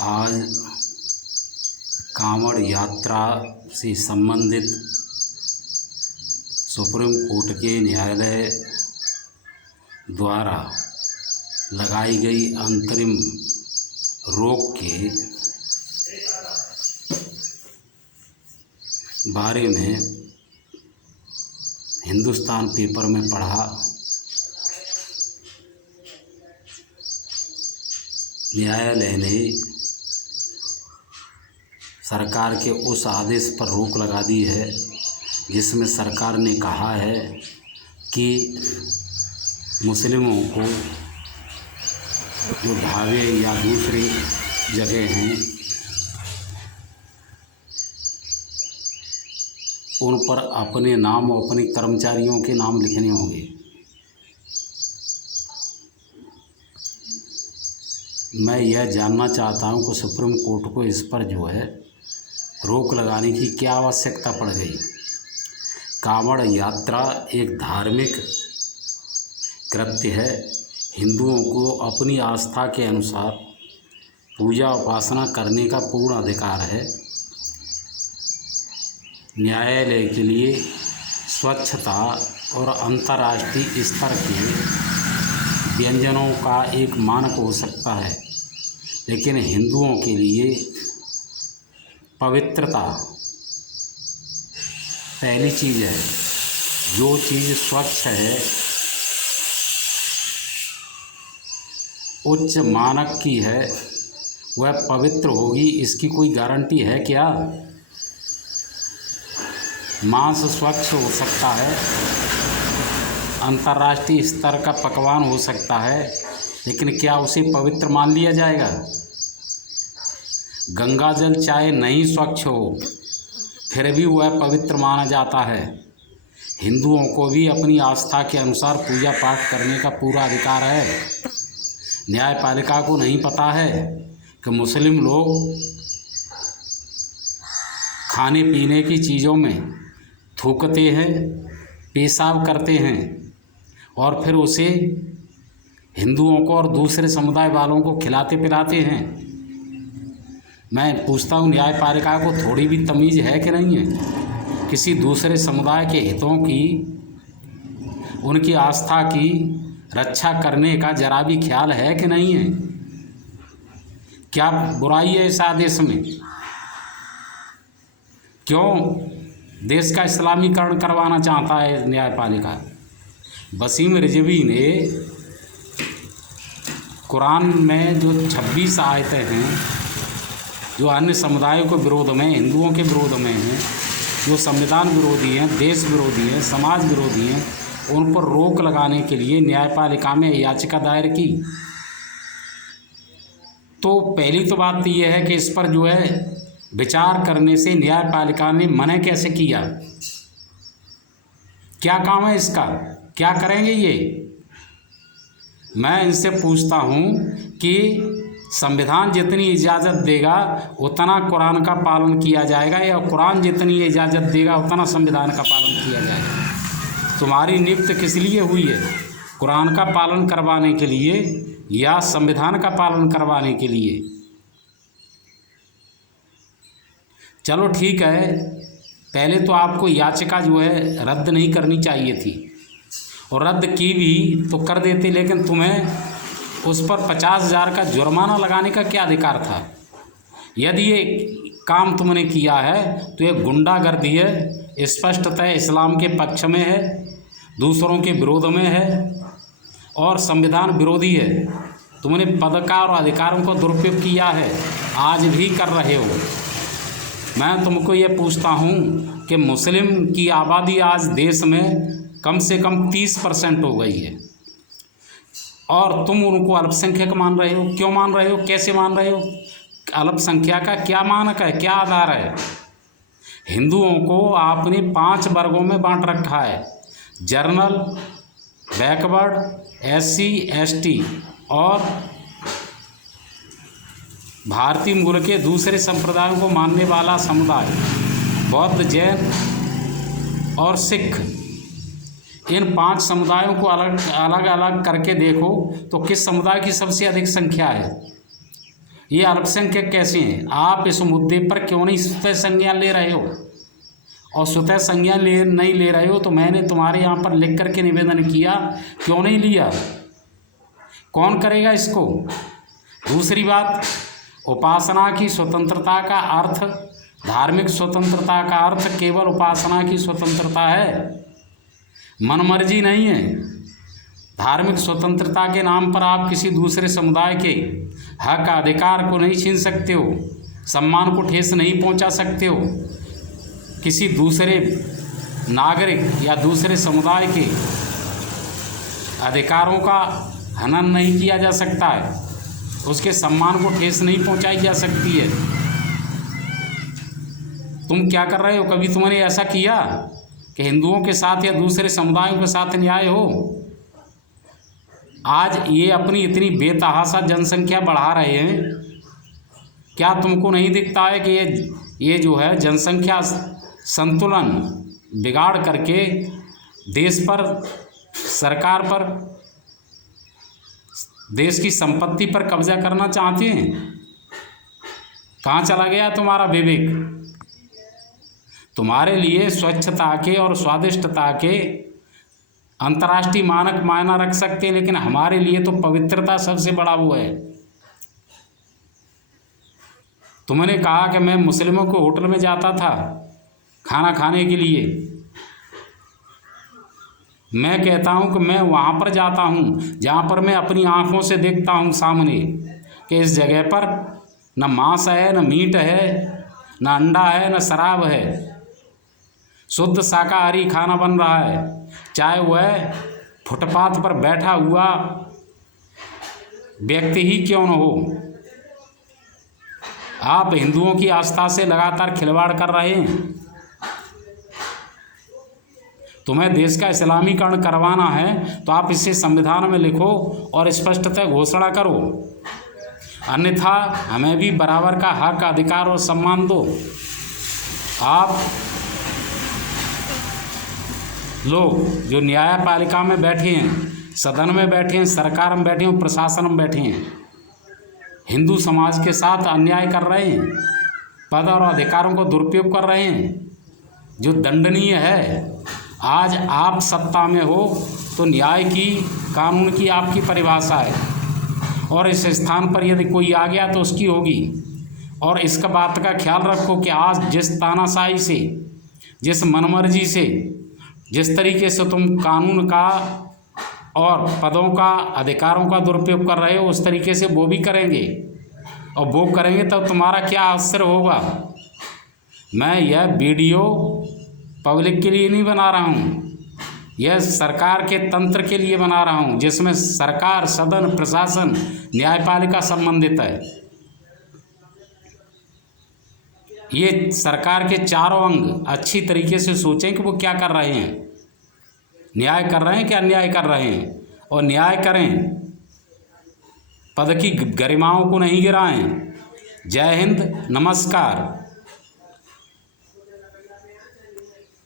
आज कांवड़ यात्रा से संबंधित सुप्रीम कोर्ट के न्यायालय द्वारा लगाई गई अंतरिम रोक के बारे में हिंदुस्तान पेपर में पढ़ा। न्यायालय ने सरकार के उस आदेश पर रोक लगा दी है जिसमें सरकार ने कहा है कि मुस्लिमों को जो ढाबे या दूसरी जगह हैं उन पर अपने नाम और अपने कर्मचारियों के नाम लिखने होंगे। मैं यह जानना चाहता हूं कि सुप्रीम कोर्ट को इस पर जो है रोक लगाने की क्या आवश्यकता पड़ गई। कांवड़ यात्रा एक धार्मिक कृत्य है। हिंदुओं को अपनी आस्था के अनुसार पूजा उपासना करने का पूर्ण अधिकार है। न्यायालय के लिए स्वच्छता और अंतर्राष्ट्रीय स्तर के व्यंजनों का एक मानक हो सकता है, लेकिन हिंदुओं के लिए पवित्रता पहली चीज़ है। जो चीज़ स्वच्छ है, उच्च मानक की है, वह पवित्र होगी, इसकी कोई गारंटी है क्या? मांस स्वच्छ हो सकता है, अंतर्राष्ट्रीय स्तर का पकवान हो सकता है, लेकिन क्या उसे पवित्र मान लिया जाएगा? गंगा जल चाहे नहीं स्वच्छ हो, फिर भी वह पवित्र माना जाता है। हिंदुओं को भी अपनी आस्था के अनुसार पूजा पाठ करने का पूरा अधिकार है। न्यायपालिका को नहीं पता है कि मुस्लिम लोग खाने पीने की चीज़ों में थूकते हैं, पेशाब करते हैं और फिर उसे हिंदुओं को और दूसरे समुदाय वालों को खिलाते पिलाते हैं। मैं पूछता हूँ, न्यायपालिका को थोड़ी भी तमीज़ है कि नहीं है? किसी दूसरे समुदाय के हितों की, उनकी आस्था की रक्षा करने का जरा भी ख्याल है कि नहीं है? क्या बुराई है इस आदेश में? क्यों देश का इस्लामीकरण करवाना चाहता है न्यायपालिका? वसीम रिजवी ने कुरान में जो 26 आयतें हैं जो अन्य समुदायों के विरोध में, हिंदुओं के विरोध में हैं, जो संविधान विरोधी हैं, देश विरोधी हैं, समाज विरोधी हैं, उन पर रोक लगाने के लिए न्यायपालिका में याचिका दायर की। तो पहली तो बात यह है कि इस पर जो है विचार करने से न्यायपालिका ने मना कैसे किया? क्या काम है इसका? क्या करेंगे ये? मैं इनसे पूछता हूँ कि संविधान जितनी इजाज़त देगा उतना कुरान का पालन किया जाएगा, या कुरान जितनी इजाज़त देगा उतना संविधान का पालन किया जाएगा? तुम्हारी नियुक्ति किस लिए हुई है? कुरान का पालन करवाने के लिए या संविधान का पालन करवाने के लिए? चलो ठीक है, पहले तो आपको याचिका जो है रद्द नहीं करनी चाहिए थी, और रद्द की भी तो कर देते, लेकिन तुम्हें उस पर 50,000 का जुर्माना लगाने का क्या अधिकार था? यदि ये काम तुमने किया है तो ये गुंडागर्दी है, स्पष्टतः इस्लाम के पक्ष में है, दूसरों के विरोध में है और संविधान विरोधी है। तुमने पद का और अधिकारों को दुरुपयोग किया है, आज भी कर रहे हो। मैं तुमको ये पूछता हूँ कि मुस्लिम की आबादी आज देश में कम से कम 30% हो गई है, और तुम उनको अल्पसंख्यक मान रहे हो। क्यों मान रहे हो? कैसे मान रहे हो? अल्पसंख्यक का क्या मानक है, क्या आधार है? हिंदुओं को आपने 5 वर्गों में बांट रखा है: जर्नल, बैकवर्ड, SC, ST और भारतीय मूल के दूसरे संप्रदायों को मानने वाला समुदाय, बौद्ध, जैन और सिख। इन 5 समुदायों को अलग अलग करके देखो तो किस समुदाय की सबसे अधिक संख्या है? ये अल्पसंख्यक कैसे हैं? आप इस मुद्दे पर क्यों नहीं स्वतः संज्ञान ले रहे हो? और स्वतः संज्ञान नहीं ले रहे हो तो मैंने तुम्हारे यहाँ पर लिख करके निवेदन किया, क्यों नहीं लिया? कौन करेगा इसको? दूसरी बात, उपासना की स्वतंत्रता का अर्थ, धार्मिक स्वतंत्रता का अर्थ केवल उपासना की स्वतंत्रता है, मनमर्जी नहीं है। धार्मिक स्वतंत्रता के नाम पर आप किसी दूसरे समुदाय के हक अधिकार को नहीं छीन सकते हो, सम्मान को ठेस नहीं पहुंचा सकते हो, किसी दूसरे नागरिक या दूसरे समुदाय के अधिकारों का हनन नहीं किया जा सकता है, उसके सम्मान को ठेस नहीं पहुंचाई जा सकती है। तुम क्या कर रहे हो? कभी तुमने ऐसा किया कि हिंदुओं के साथ या दूसरे समुदायों के साथ न्याय हो? आज ये अपनी इतनी बेतहाशा जनसंख्या बढ़ा रहे हैं, क्या तुमको नहीं दिखता है कि ये जो है जनसंख्या संतुलन बिगाड़ करके देश पर, सरकार पर, देश की संपत्ति पर कब्जा करना चाहते हैं? कहाँ चला गया तुम्हारा विवेक? तुम्हारे लिए स्वच्छता के और स्वादिष्टता के अंतर्राष्ट्रीय मानक मायना रख सकते हैं, लेकिन हमारे लिए तो पवित्रता सबसे बड़ा वो है। तुमने कहा कि मैं मुस्लिमों के होटल में जाता था खाना खाने के लिए। मैं कहता हूं कि मैं वहां पर जाता हूं जहां पर मैं अपनी आंखों से देखता हूं सामने कि इस जगह पर न मांस है, न मीट है, न अंडा है, न शराब है, शुद्ध शाकाहारी खाना बन रहा है, चाहे वह फुटपाथ पर बैठा हुआ व्यक्ति ही क्यों न हो। आप हिंदुओं की आस्था से लगातार खिलवाड़ कर रहे हैं। तुम्हें देश का इस्लामीकरण करवाना है तो आप इसे संविधान में लिखो और स्पष्टतः घोषणा करो, अन्यथा हमें भी बराबर का हक, अधिकार और सम्मान दो। आप लोग जो न्यायपालिका में बैठे हैं, सदन में बैठे हैं, सरकार में बैठे हैं, प्रशासन में बैठे हैं, हिंदू समाज के साथ अन्याय कर रहे हैं, पद और अधिकारों को दुरुपयोग कर रहे हैं, जो दंडनीय है। आज आप सत्ता में हो तो न्याय की, कानून की आपकी परिभाषा है, और इस स्थान पर यदि कोई आ गया तो उसकी होगी। और इसका बात का ख्याल रखो कि आज जिस तानाशाही से, जिस मनमर्जी से, जिस तरीके से तुम कानून का और पदों का, अधिकारों का दुरुपयोग कर रहे हो, उस तरीके से वो भी करेंगे, और वो करेंगे तब तुम्हारा क्या असर होगा। मैं यह वीडियो पब्लिक के लिए नहीं बना रहा हूँ, यह सरकार के तंत्र के लिए बना रहा हूँ, जिसमें सरकार, सदन, प्रशासन, न्यायपालिका संबंधित है। ये सरकार के चारों अंग अच्छी तरीके से सोचें कि वो क्या कर रहे हैं, न्याय कर रहे हैं कि अन्याय कर रहे हैं, और न्याय करें, पद की गरिमाओं को नहीं गिराएं। जय हिंद, नमस्कार।